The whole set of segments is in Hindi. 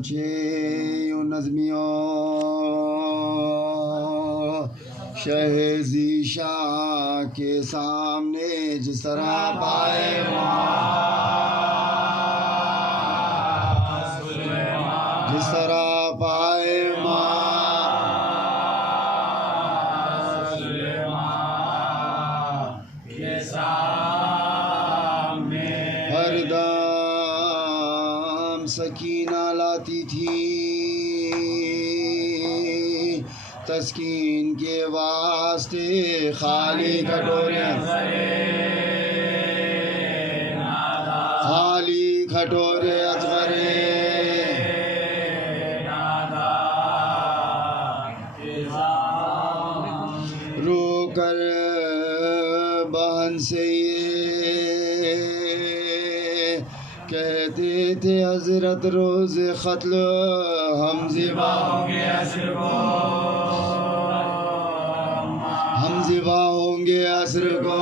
पहुँचे यूं नज़मियों शहज़ी शाह के सामने जिस तरह पाए जिस तरह पाए हरदम सकीना लाती थी तस्कीन के वास्ते खाली खटोरे अजगरे रोकर बहन से ये कहते थे हजरत रोज़ क़त्ल हम ज़िबा होंगे असर को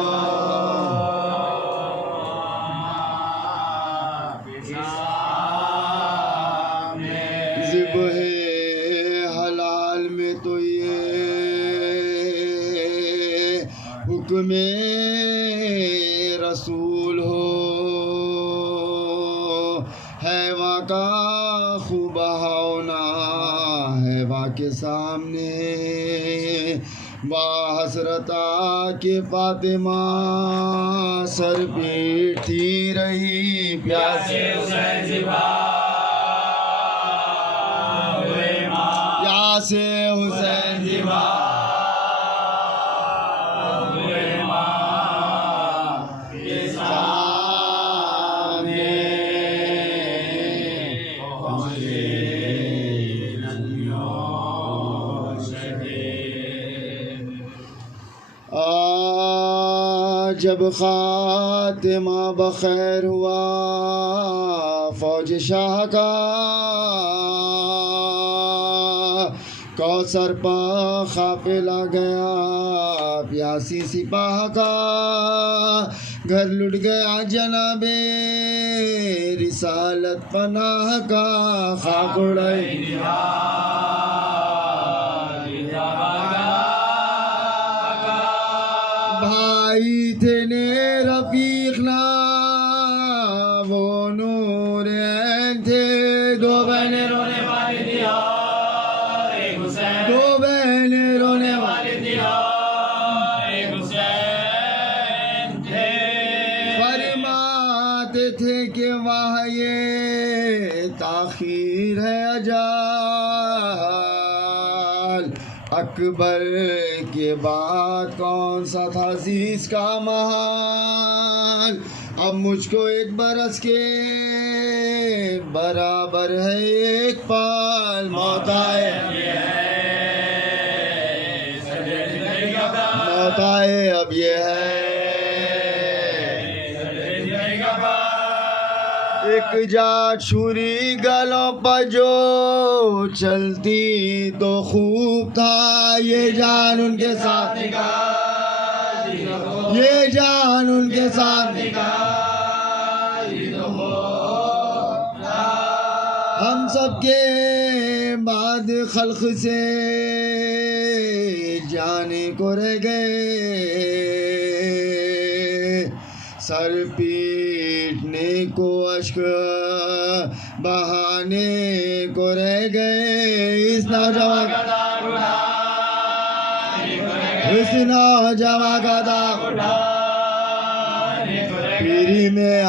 ज़िब्हे हलाल में तो ये हुक्म रसूल हो हैवा का खूब होना हैवा के सामने बाहसरता के फातिमा सर पीटती रही प्यासे हुसैन ज़िबा जब खातिमा बखैर हुआ फौज शाह का कौसर पर काफिला गया प्यासी सिपाह का घर लुट गया जनाबे रिसालत पनाह का खाक उड़ाई भाई थे ने रफीक ना वो नूर थे दो बहने रोने वाली दिया दो बहने रोने वाली दिया थे फरमाते थे कि वाह ये ताखीर है अजाल अकबर के बाद कौन सा था अजीज का महाल अब मुझको एक बरस के बराबर है एक पाल मौत आए अब ये है एक जाट छुरी गलों पर जो चलती तो खूब था ये जान उनके साथ हम सबके बाद खल्क से जाने को रह गए सर पीटने को अश्क बहाने को रह गए इस नौजवान का दाग पीरी में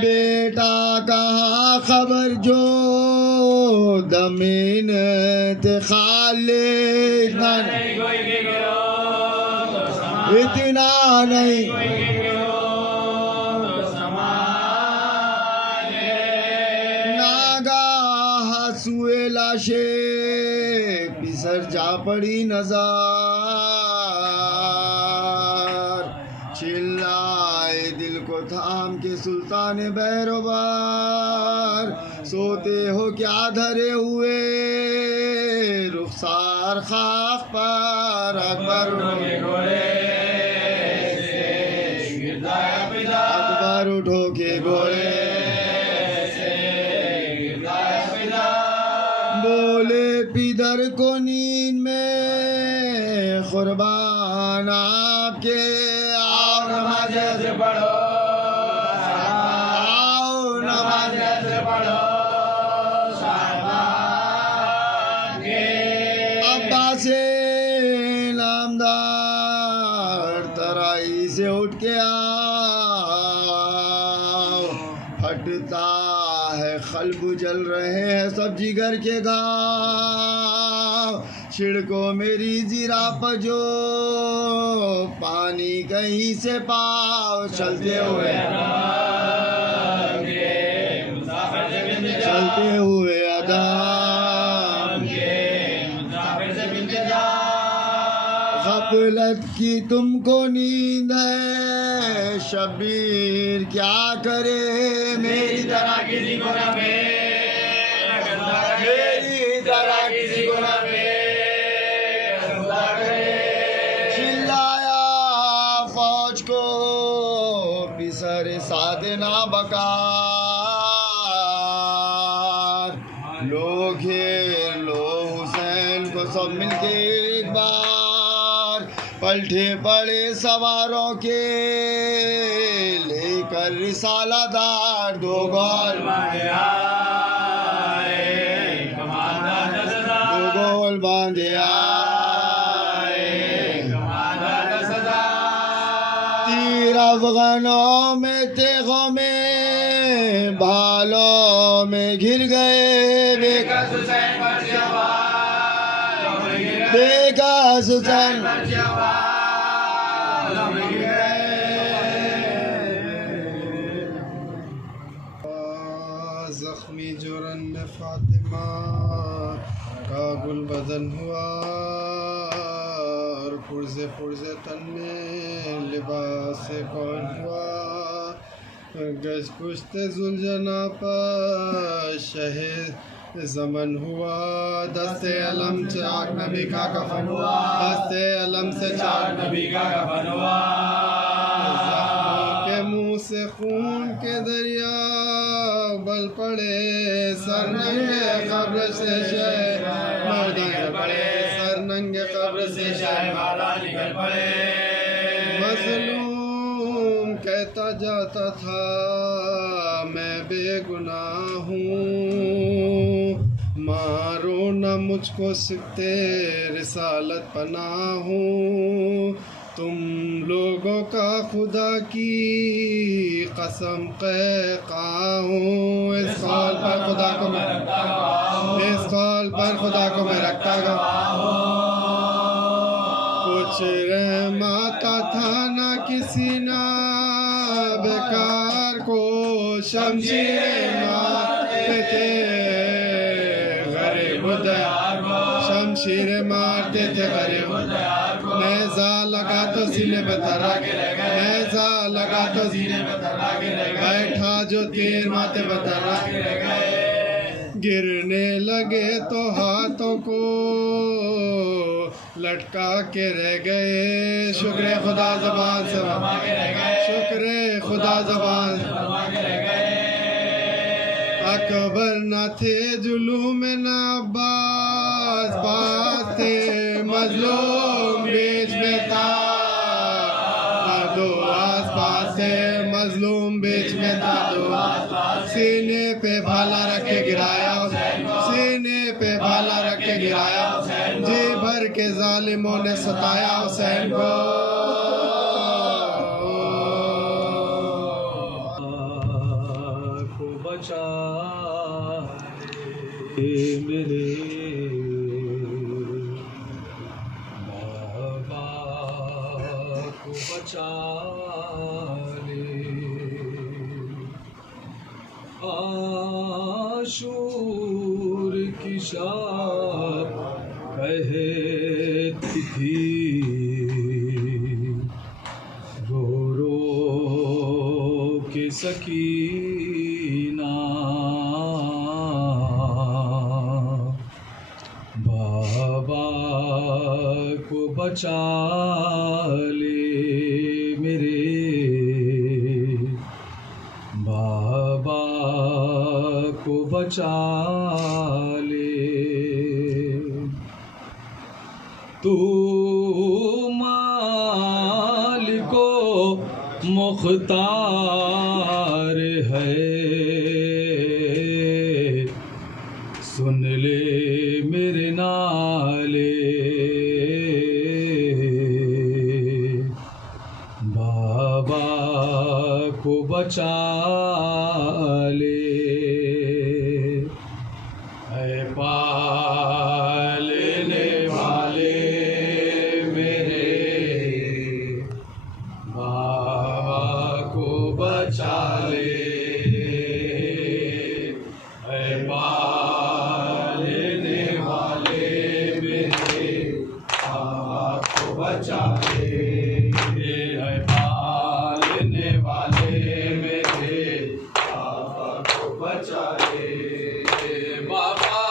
बेटा कहाँ खबर जो दमीन ते खाले इतना नहीं नागाह सुए लाशे पिसर जा पड़ी नज़र चिल्लाए दिल को थाम के सुल्तान बैरोबार सोते हो क्या धरे हुए रुखसार खाक पर अकबर होठों के गोले से बोले पिदर को नींद में कुर्बान आपके आओ नमाज पढ़ो, आओ नमाज पढ़ो। अब्बास नामदार तराई से उठ के आओ, फटता है खल्ब जल रहे हैं सब जिगर के घाव, छिड़को मेरी जीरा पर जो पानी कहीं से पाओ, चलते हुए अदा गफलत की तुमको नींद है शबीर क्या करे मेरी तरह किसी को ना मेरी तरह किसी को ना चिल्लाया फौज को पिसर साधना बकार, लो घेर लो हुसैन को सब मिलके एक बार, पलटे पड़े सवारों के लेकर रिसालादार, दो गोल बांधे आए तीर अफगानों में तेगों में भालों में घिर गए, बेका हुसैन जख्मी जुरन में फातिमा का गुल बदन हुआ, और पुरज़े पुरज़े तन में लिबास कौन हुआ, गज पुश्ते जुलझना पर शहीद ज़मन हुआ, दस्ते अलम चाक नबी का कफन हुआ, दस्ते अलम से चाक नबी का कफन हुआ, के मुँह से खून के दरिया बल पड़े, सर नंगे कब्र से शह मर्दाने पड़े, सर नंगे कब्र से शह माला निकल पड़े, मज़लूम कहता जाता था मैं बेगुनाह हूँ, मारो न मुझको सिकते रिसालत पनाह हूँ, तुम लोगों का खुदा की कसम कहता हूँ, इस कौल पर खुदा को मैं रखता हूँ, इस कौल पर खुदा को मैं रखता हूँ, कुछ रहमाता था ना किसी ना बेकार को, शमशीर मारते थे गरीब उद्यार को, शमशीर मारते थे गरीब उद्यार को, नेज़ा लगा तो सीने पे धरा के रह गए, नेज़ा लगा तो सीने पे धरा के रह गए, बैठा जो तीर माथे पे धरा के रह गए, गिरने लगे तो हाथों को लटका के रह गए, शुक्र खुदा ज़बान से फरमा के रह गए, शुक्र खुदा ज़बान से फरमा के रह गए, अकबर न थे जुलूम न अब्बास, पास थे मजलूम बीच में था, दो आस पास थे मजलूम बीच में था, दो सीने पे भाला रख के गिराया, सीने पे भाला रख के गिराया, जी भर के जालिमों ने सताया हुसैन को, बचा मेरे बाबा को बचा ले, आशूर की शाम कहती थी रो रो के सकीना, बाबा को बचा ले मेरे बचा ले। तू मालिको मुख्तार है, सुन ले मेरे नाले। बाबा को बचा ले, ऐ पालने वाले मेरे, बाबा को बचा ले, ऐ पालने वाले मेरे, बाबा को बचा ले, ऐ पालने वाले मेरे, बाबा को बचा ले। बाबा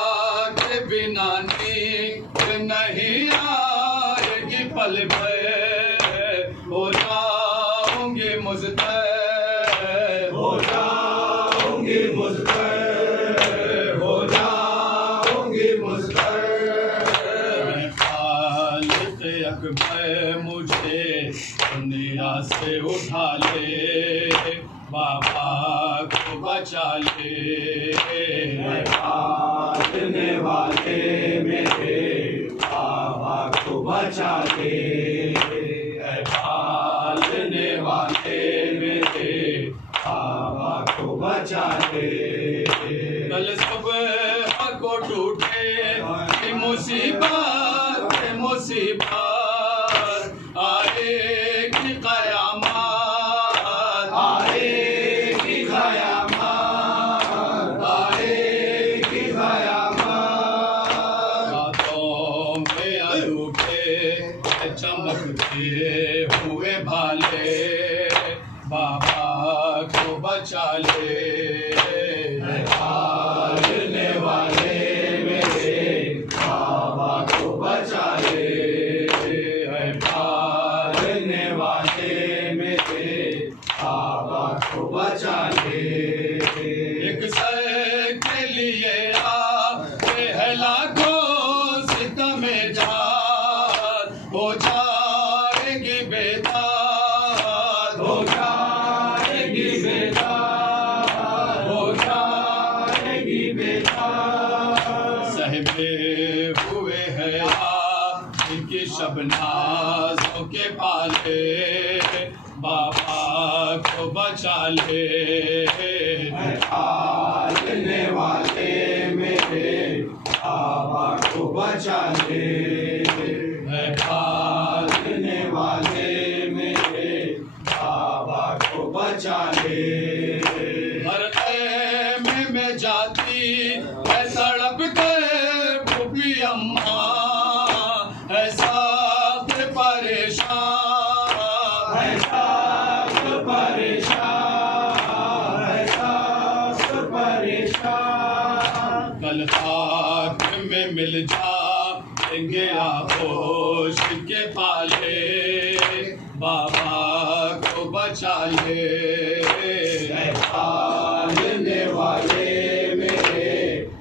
के बिना नींद नहीं आएगी पल भर, हो जाऊंगी मुझतर, हो जाऊंगी मुझतर, हो जाऊंगी मुझतर। खालिक अकबर मुझे दुनिया से उठा ले, बाबा को बचा ले, पालने वाले मेरे, बाबा को बचा ले, पालने वाले मेरे, बाबा को बचा ले। कल सुबह को टूटे मुसीबत मुसीबत, आएगी क़यामत, आएगी क़यामत, आएगी क़यामत। रातों में अधूरे चमकते हुए भाले, बाबा को बचा ले, पालने वाले मेरे, बाबा को बचा ले, पालने वाले मेरे, बाबा को बचा ले। एक सर के लिए आते हैं लाखों सितम जात, हो जाएगी बेदात, हो जाएगी बेदात, हो जाएगी बेदात। सहबे हुए हैं इनकी शबनाज़ों के पाले, बाबा को बचा ले, पालने वाले मेरे, बाबा को बचा ले, पालने वाले मेरे, बाबा को बचा ले। हर ख़ैमे में जाती है तड़प कर फूफी अम्मा, ऐसा परेशान, ऐसा परेशान, ऐसा परेशान। कल खाक में मिल जाएंगे आगोश के पाले, बाबा को बचा ले, पालने वाले मेरे,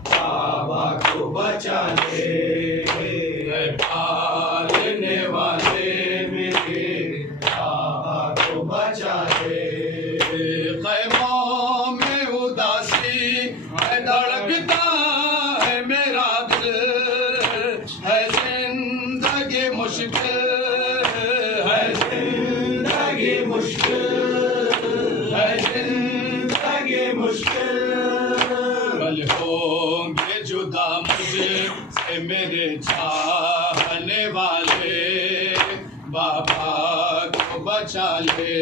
बाबा को बचा ले, पालने वाले मेरे, बाबा को बचा ले। ख़ैमों में उदासी है, धड़कता है मेरा दिल, है जिंदगी मुश्किल, है जिंदगी मुश्किल, है जिंदगी मुश्किल। कल होंगे जुदा मुझे से मेरे चाहने वाले, बाबा को बचा ले,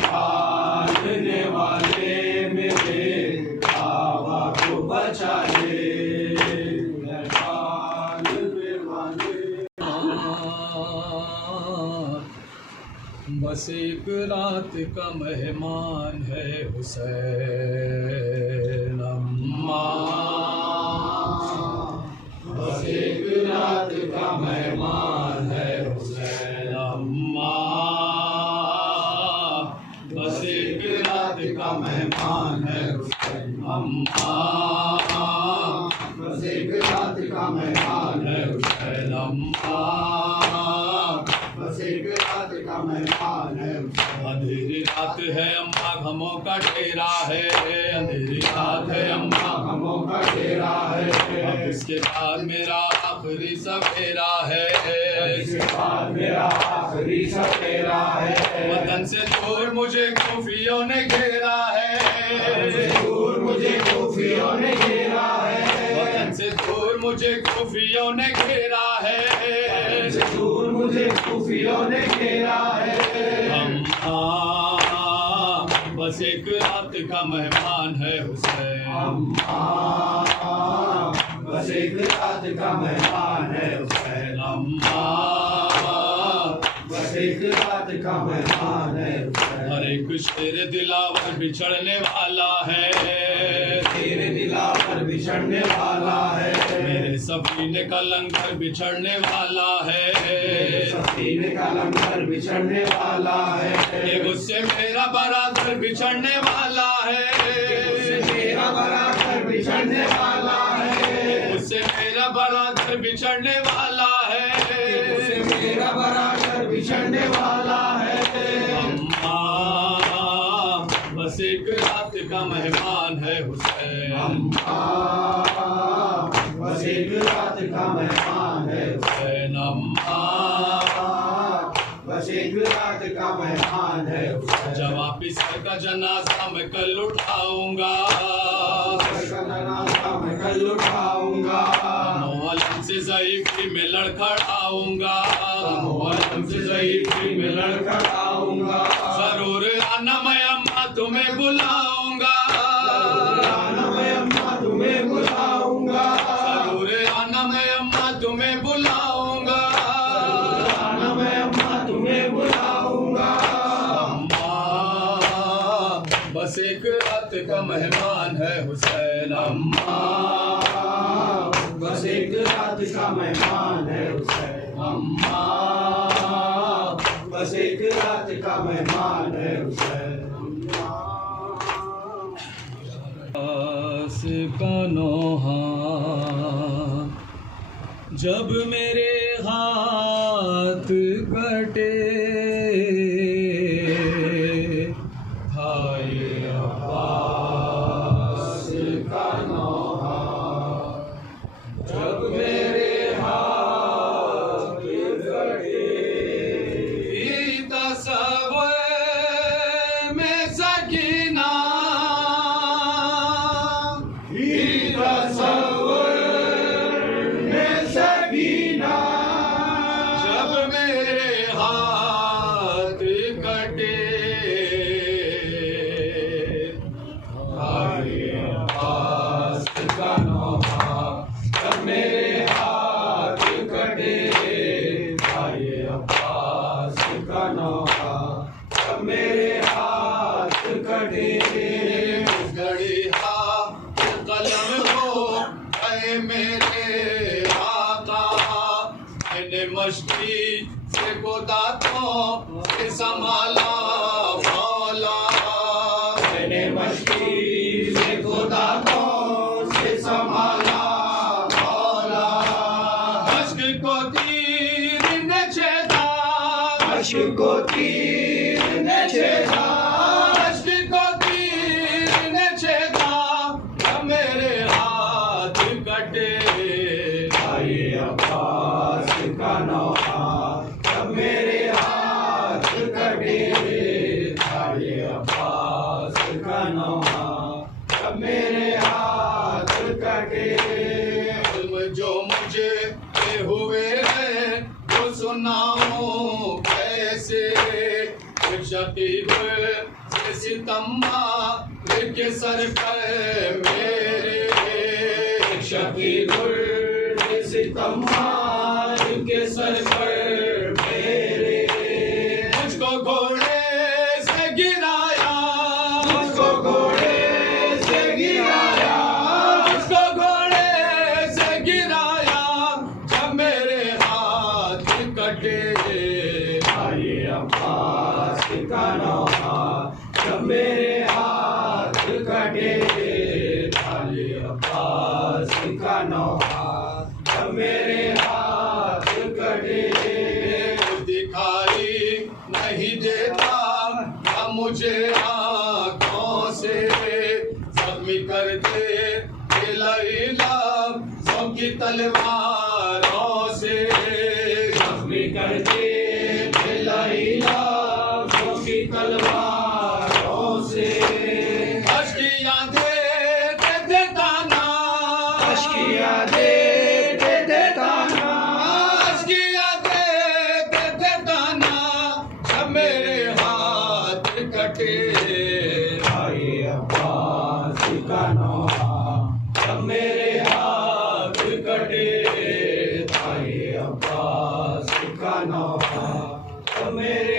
पालने वाले मेरे, बाबा को बचा ले, पालने वाले। बस एक रात का मेहमान है हुसैन अम्मा, बस एक रात का मेहमान है हुसैन अम्मा, बस एक रात का मेहमान है हुसैन अम्मा। हुसैन अम्मा बस एक रात का मेहमान है हुसैन। अंधेरी रात है अम्मा गमों का डेरा है, अंधेरी रात है अम्मा गमों का डेरा है। अब इसके बाद मेरा आखिरी सवेरा है, इसके बाद मेरा आखिरी सवेरा है। वतन से दूर मुझे खूफियों ने घेरा है, दूर मुझे खूफियों ने घेरा है। वतन से दूर मुझे खूफियों ने घेरा है, दूर मुझे खूफियों ने घेरा है। अम्मा बस एक रात का मेहमान है हुसैन। अम्मा बस एक रात का मेहमान है हुसैन। अम्मा बस एक रात का मेहमान है हुसैन। हर एक शेर दिलावर बिछड़ने वाला है, तेरे दिलावर बिछड़ने वाला है। मेरे सफीने का लंगर बिछड़ने वाला है, सफीने का लंगर बिछड़ने वाला है। ये गुस्से मेरा बराबर बिछड़ने वाला है, मेरा बराबर बिछड़ने वाला है। उससे मेरा बराबर बिछड़ने वाला है, मेरा बराबर बिछड़ने वाला है। अम्मा बस एक रात का मेहमान है हुसैन। अम्मा बस एक रात का मेहमान है हुसैन। अम्मा बस एक रात का मेहमान है हुसैन। जवाब सर का जनाजा मैं कल उठाऊंगा, जनाजा मैं कल उठाऊंगा। मोहल्लम से ज़ईफ़ी में लड़खड़ाऊंगा, मोहल्लम से ज़ईफ़ी में लड़खड़ाऊंगा। जरूर आना मैं अम्मा तुम्हें बुलाऊंगा, आना मैं अम्मा तुम्हें बुलाऊंगा। जरूर आना मैं अम्मा तुम्हें बुलाऊंगा। आना मैं अम्मा तुम्हें बुलाऊंगा। अम्मा बस एक रात का मेहमान है हुसैन। अम्मा बस एक रात का मेहमान है हुसैन। अम्मा बस एक रात का मेहमान है हुसैन। का नोहा जब मेरे हाथ कटे, हाय अब्बास का नोहा जब मेरे हाथ कटे। तसव्वुर में सकीना, तसव्वुर में सकीना जब मेरे हाथ कटे, हाय अब्बास का नोहा जब मेरे हाथ कटे। हाय अब्बास का नोहा जब मेरे हाथ कटे। घड़ी हाथ कलम हो ऐ मेरे आका, मैंने मस्ती से दांतों से संभाला मौला, मैंने मस्ती से दांतों से संभाला मौला। अश्क को तीर ने छेदा, अश्क को तीर ने छेदा। अश्क को तीर ने छेदा, जब मेरे हाथ कटे। हाय अब्बास का नोहा जब मेरे हाथ कटे। हाय अब्बास का नोहा जब मेरे हाथ कटे। इल्म जो मुझे ये हुए हैं वो सुनाऊं कैसे, शकीब से सितम्मा के सर पर मेरे, शकीब से सितम्मा के सर पर मेरे। मुझको घोड़े से गिराया, मुझको घोड़े से गिराया। मुझको घोड़े से गिराया, जब मेरे हाथ कटे। हाय अब्बास का नोहा जब मेरे हाथ कटे। हाय अब्बास का नोहा जब मेरे हाथ तलवारों से जख्मी करके दिलाई लाखों की तलवारों से अश्कियाँ देते थे ताना अश्किया देते थे ताना अश्कियाँ देते थे ताना जब मेरे हाथ कटे भाई अब्बास का नौहा जब मेरे हाथ कटे भाई अब्बास का नौहा जब मेरे